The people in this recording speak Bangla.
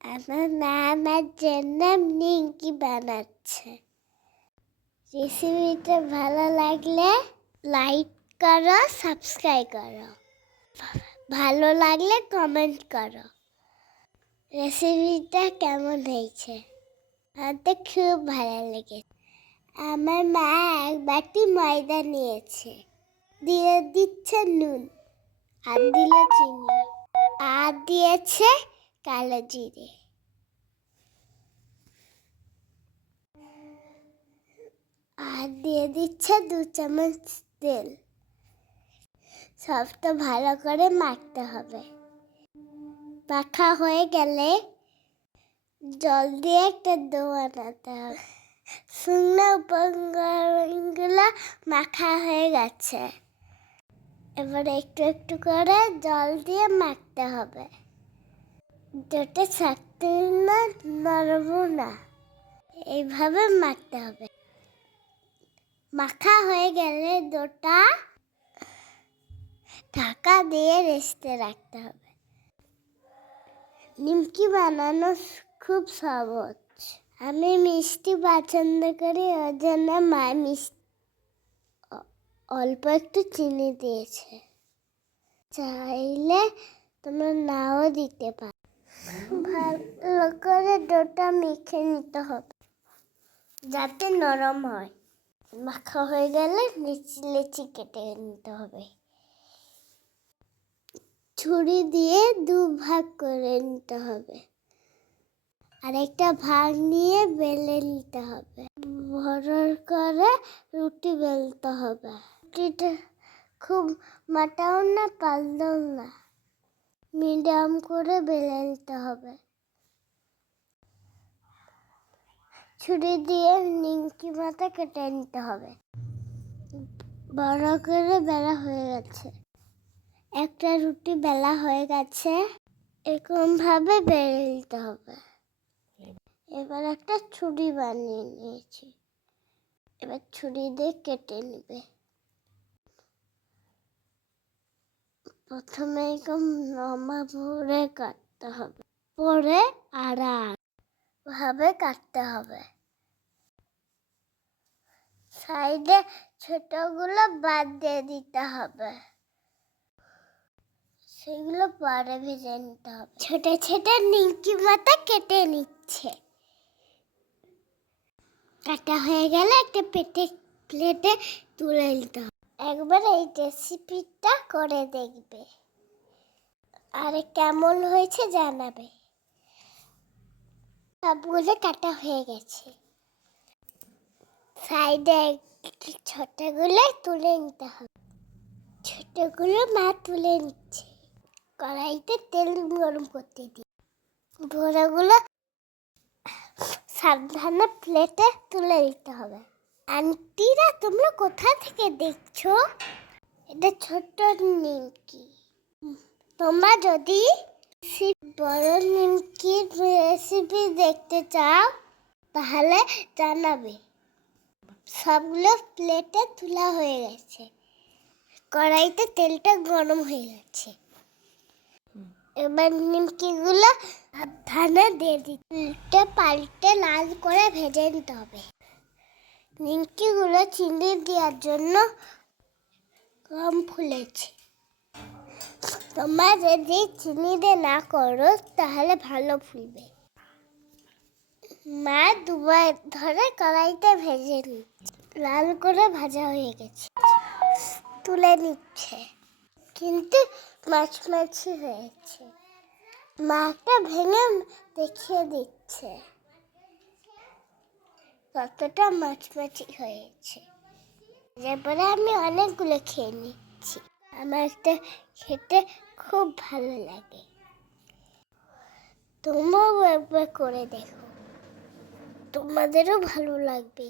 আমার মা আমার জন্য নিমকি বানাচ্ছে। রেসিপিটা ভালো লাগলে লাইক করো, সাবস্ক্রাইব করো, ভালো লাগলে কমেন্ট করো। রেসিপিটা কেমন হয়েছে? আমার খুব ভালো লেগেছে। আমার মা এক বাটি ময়দা নিয়েছে, দিয়ে দিচ্ছে নুন, আর দিল চিনি, আর দিয়েছে কালো জিরে, আর দিয়ে দিচ্ছে 2 চামচ তেল। সবটা ভালো করে মাখতে হবে। মাখা হয়ে গেলে জল দিয়ে একটা ডো বানাতে হবে। শুকনো উপকরণগুলো মাখা হয়ে গেছে, এবার একটু একটু করে জল দিয়ে মাখতে হবে। ডোটা শক্ত না, নরম না, এইভাবে মাখতে হবে। মাখা হয়ে গেলে ডোটা ঢাকা দিয়ে রেস্টে রাখতে হবে। নিমকি বানানো খুব সহজ। আমি মিষ্টি পছন্দ করি, ওর জন্য মা অল্প একটু চিনি দিয়েছে। চাইলে তোমরা নাও দিতে পারো। ভালো করে ডোটা মেখে নিতে হবে যাতে নরম হয়। মাখা হয়ে গেলে লেচি লেচি কেটে নিতে হবে। ছুরি দিয়ে 2 ভাগ করে নিতে হবে। আরেকটা ভাগ নিয়ে বেলে নিতে হবে। বড় করে রুটি বেলতে হবে। রুটিটা খুব মোটাও না, পাতলাও না, মিডিয়াম করে বেলে নিতে হবে। ছুরি দিয়ে নিমকি মাথা কেটে নিতে হবে। বড় করে বেলা হয়ে গেছে। একটা রুটি বেলা হয়ে গেছে, এরকম ভাবে বেলে নিতে হবে। এবার একটা ছুরি বানিয়ে নিয়েছি, এবার ছুরি দিয়ে কেটে নেবে। প্রথমে এরকম লম্বা করে কাটতে হবে, পরে আড়াআড়ি ভাবে কাটতে হবে। সাইডে ছোটগুলো বাদ দিয়ে দিতে হবে, সেগুলো পরে ভেজে নিতে হবে। ছোট ছোট নিমকি মাথা কেটে নিচ্ছে। কাটা হয়ে গেলে একটা প্লেটে তুলে নিতে হবে। একবার এই রেসিপিটা করে দেখবে, আর কেমন হয়েছে জানাবে। সবগুলো কাটা হয়ে গেছে, সাইডে ছোটগুলো তুলে নিতে হবে। ছোটগুলো মা তুলে নিচ্ছে। কড়াইতে তেল গরম করতে দিই। বড়গুলো সাবধানে প্লেটে তুলে দিতে হবে। আন্টিরা, তোমরা কোথা থেকে দেখছো? এটা ছোট্ট নিমকি। তোমরা যদি বড় নিমকির রেসিপি দেখতে চাও তাহলে জানাবে। সবগুলো প্লেটে তোলা হয়ে গেছে, কড়াইতে তেলটা গরম হয়ে গেছে। এবার নিমকিগুলো সাবধানে দিয়ে দিতে পাল্টে লাল করে ভেজে নিতে হবে। নিমকিগুলো চিনি দেওয়ার জন্য কম ফুলেছে। তোমরা যদি চিনি দিয়ে না করো তাহলে ভালো ফুলবে। মা 2 বার ধরে কড়াইতে ভেজে নিচ্ছে। লাল করে ভাজা হয়ে গেছে, তুলে নিচ্ছে, কিন্তু মাছি হয়েছে। মাটা ভেঙে দেখিয়ে দিচ্ছে কতটা মাছি হয়েছে। এরপরে আমি অনেকগুলো খেয়ে নিচ্ছি। আমার এটা খেতে খুব ভালো লাগে। তোমরাও একবার করে দেখো, তোমাদেরও ভালো লাগবে।